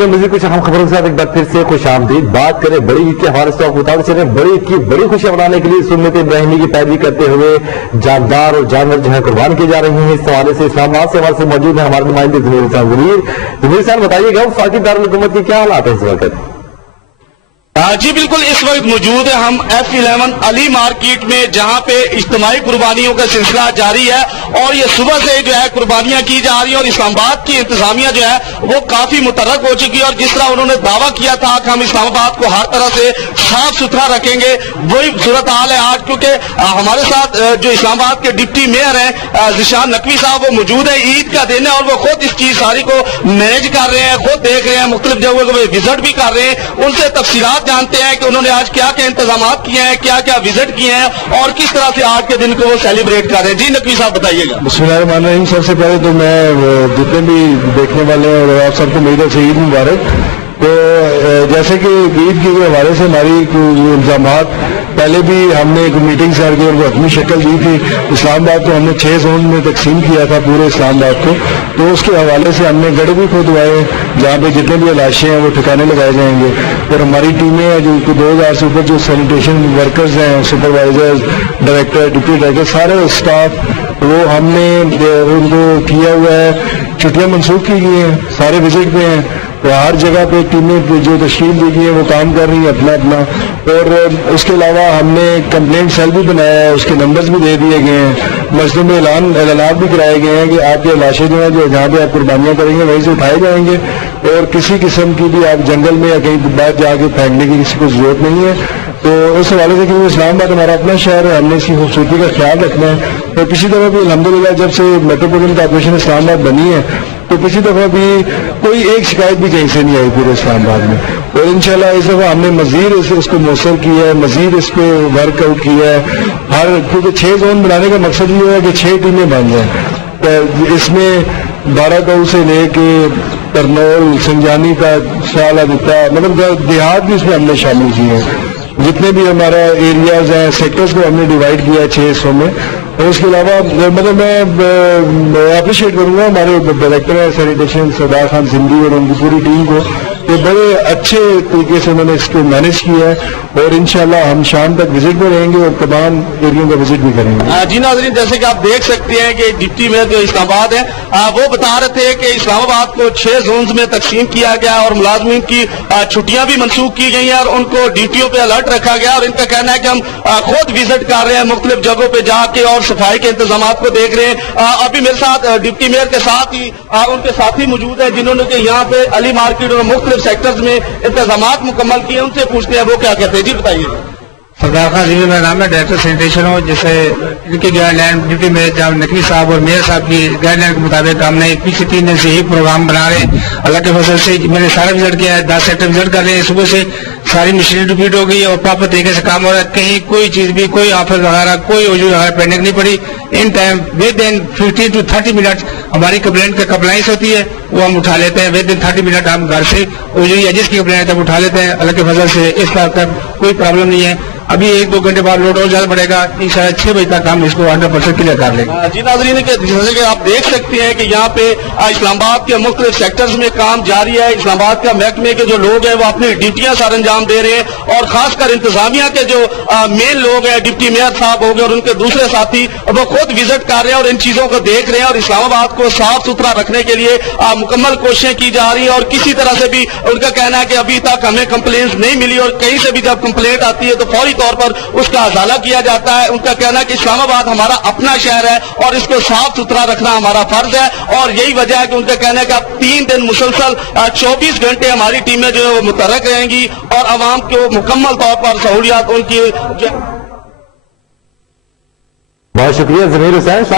میں مزید کچھ اہم خبروں کے ساتھ ایک بار پھر سے خوش آمدید. بات کریں بڑی عید کے حوالے سے آپ کو بتاتے چلیں بڑی عید کی بڑی خوشیاں منانے کے لیے سنت ابراہیمی کی پیروی کرتے ہوئے جاندار اور جانور جو ہے قربان کیے جا رہے ہیں. اس حوالے سے اسلام آباد سے حوالے سے موجود ہیں ہمارے نمائندے ضمیر صاحب. بتائیے گا وفاقی دارالحکومت کے کیا حالات ہیں اس وقت؟ جی بالکل اس وقت موجود ہے ہم F11 علی مارکیٹ میں, جہاں پہ اجتماعی قربانیوں کا سلسلہ جاری ہے اور یہ صبح سے جو ہے قربانیاں کی جا رہی ہیں اور اسلام آباد کی انتظامیہ جو ہے وہ کافی متحرک ہو چکی ہے. اور جس طرح انہوں نے دعویٰ کیا تھا کہ ہم اسلام آباد کو ہر طرح سے صاف ستھرا رکھیں گے, وہی صورتحال ہے آج. کیونکہ ہمارے ساتھ جو اسلام آباد کے ڈپٹی میئر ہیں زeshan نقوی صاحب, وہ موجود ہے. عید کا دن ہے اور وہ خود اس چیز ساری کو مینیج کر رہے ہیں, خود دیکھ رہے ہیں, مختلف جگہوں کو وزٹ بھی کر رہے ہیں. ان سے تفصیلات جانتے ہیں کہ انہوں نے آج کیا کیا انتظامات کیے ہیں, کیا کیا وزٹ کیے ہیں اور کس طرح سے آج کے دن کو وہ سیلیبریٹ کر رہے ہیں. جی نقوی صاحب بتائیے گا. بسم اللہ الرحمن الرحیم. سب سے پہلے تو میں جتنے بھی دیکھنے والے ہیں اور آپ سب کو میری طرف سے عید مبارک. تو جیسے کہ عید کے حوالے سے ہماری انتظامات پہلے بھی ہم نے ایک میٹنگ سے کی اور وہ حتمی شکل دی تھی. اسلام آباد کو ہم نے 6 زون میں تقسیم کیا تھا پورے اسلام آباد کو. تو اس کے حوالے سے ہم نے گڑھے بھی کھودوائے جہاں پہ جتنے بھی لاشیں ہیں وہ ٹھکانے لگائے جائیں گے. اور ہماری ٹیمیں ہیں جو 2000 سے اوپر جو سینیٹیشن ورکرز ہیں, سپروائزر, ڈائریکٹر, ڈپٹی ڈائریکٹر, سارے اسٹاف وہ ہم نے ان کو کیا ہوا ہے. چھٹیاں منسوخ کی گئی ہیں, سارے وزٹ پہ ہیں. تو ہر جگہ پہ ٹیمیں جو تشکیل دی گئی ہیں وہ کام کر رہی ہیں اپنا اپنا. اور اس کے علاوہ ہم نے کمپلینٹ سیل بھی بنایا ہے, اس کے نمبرز بھی دے دیے گئے ہیں. مسجدوں میں اعلانات بھی کرائے گئے ہیں کہ آپ کے لاشیں جو ہیں جو جہاں پہ آپ قربانیاں کریں گے وہیں سے اٹھائے جائیں گے اور کسی قسم کی بھی آپ جنگل میں یا کہیں باہر جا کے پھینکنے کی کسی کو ضرورت نہیں ہے. تو اس حوالے سے کیونکہ اسلام آباد ہمارا اپنا شہر ہے, ہم نے اس کی خوبصورتی کا خیال رکھنا ہے. تو کسی دفعہ بھی الحمدللہ جب سے میٹروپولٹن کارپوریشن اسلام آباد بنی ہے تو کسی دفعہ بھی کوئی ایک شکایت بھی کہیں سے نہیں آئی پورے اسلام آباد میں. اور انشاءاللہ اس دفعہ ہم نے مزید اس کو مؤثر کیا ہے, مزید اس پہ ورک آؤٹ کیا ہے. کیونکہ 6 زون بنانے کا مقصد یہ ہے کہ 6 ٹیمیں بن جائیں. اس میں 12 گاؤں سے لے کے کرنول, سنجانی تک, شالا دتا, مطلب دیہات بھی اس میں ہم نے شامل کیے ہیں. جتنے بھی ہمارا ایریاز ہیں سیکٹرز کو ہم نے ڈیوائڈ کیا ہے 6 حصوں میں. اور اس کے علاوہ مطلب میں اپریشیٹ کروں گا ہمارے ڈائریکٹر ہیں سینیٹیشن سردار خان زندی اور ان کی پوری ٹیم کو کہ بڑے اچھے طریقے سے انہوں نے اس کو مینیج کیا ہے. اور انشاءاللہ ہم شام تک وزٹ میں رہیں گے اور تمام ایریوں کا وزٹ بھی کریں گے. جی ناظرین, جیسے کہ آپ دیکھ سکتے ہیں کہ ڈپٹی میئر جو اسلام آباد ہے وہ بتا رہے تھے کہ اسلام آباد کو 6 زونز میں تقسیم کیا گیا اور ملازمین کی چھٹیاں بھی منسوخ کی گئی ہیں اور ان کو ڈیوٹیوں پہ الرٹ رکھا گیا. اور ان کا کہنا ہے کہ ہم خود وزٹ کر رہے ہیں مختلف جگہوں پہ جا کے اور صفائی کے انتظامات کو دیکھ رہے ہیں. ابھی میرے ساتھ ڈپٹی میئر کے ساتھ ہی ان کے ساتھی موجود ہیں جنہوں نے کہ یہاں پہ علی مارکیٹ اور مختلف سیکٹرز میں انتظامات مکمل کیے. ان سے پوچھتے ہیں وہ کیا کہتے ہیں. جی بتائیے. سردار خان زندی میرا نام ہے, ڈائریکٹر سینیٹیشن ہوں. جیسے ان کی گائیڈ لائن ڈپٹی میئر جناب نقوی صاحب اور میئر صاحب کی گائیڈ لائن کے مطابق ہم نے پچھلے 3 دن سے یہی پروگرام بنا رہے ہیں. اللہ کے فضل سے میں نے سارا وزٹ کیا ہے, 10 سیکٹر وزٹ کر رہے ہیں. صبح سے ساری مشینری ڈپلیٹ ہو گئی اور پراپر طریقے سے کام ہو رہا ہے. کہیں کوئی چیز بھی, کوئی آفس وغیرہ, کوئی وجود وغیرہ پینڈنگ نہیں پڑی. In time with in 15 to 30 minute ہماری کمپلینٹ کا کمپلائنس ہوتی ہے, وہ ہم اٹھا لیتے ہیں. ود ان 30 منٹ ہم گھر سے جس کی کمپلینٹ ہے ہم اٹھا لیتے ہیں. اللہ کے فضل سے اس بات کا کوئی پرابلم نہیں ہے. ابھی 1-2 گھنٹے بعد لوڈ اور زیادہ بڑھے گا, انشاءاللہ 6 بجے تک ہم اس کو 100% کلیئر کر لیں گے. جی ناظرین, جیسے کہ آپ دیکھ سکتے ہیں کہ یہاں پہ اسلام آباد کے مختلف سیکٹرز میں کام جاری ہے. اسلام آباد کا محکمے کے جو لوگ ہیں وہ اپنی ڈیوٹیاں سر انجام دے رہے ہیں اور خاص کر انتظامیہ کے جو مین لوگ ہیں ڈپٹی میئر صاحب ہو گئے اور ان کے دوسرے ساتھی وہ خود وزٹ کر رہے ہیں اور ان چیزوں کو دیکھ رہے ہیں. اور اسلام آباد کو صاف ستھرا رکھنے کے لیے مکمل کوششیں کی جا رہی ہیں. اور کسی طرح سے بھی ان کا کہنا ہے کہ ابھی تک ہمیں کمپلینس نہیں ملی اور کہیں سے بھی جب کمپلینٹ آتی ہے تو فوری طور پر اس کا ازالہ کیا جاتا ہے. ان کا کہنا ہے کہ اسلام آباد ہمارا اپنا شہر ہے اور اس کو صاف ستھرا رکھنا ہمارا فرض ہے. اور یہی وجہ ہے کہ ان کا کہنا ہے کہ اب 3 دن مسلسل 24 گھنٹے ہماری ٹیمیں جو ہے وہ متحرک رہیں گی اور عوام کو مکمل طور پر سہولیات ان کی. بہت شکریہ ضمیر حسین.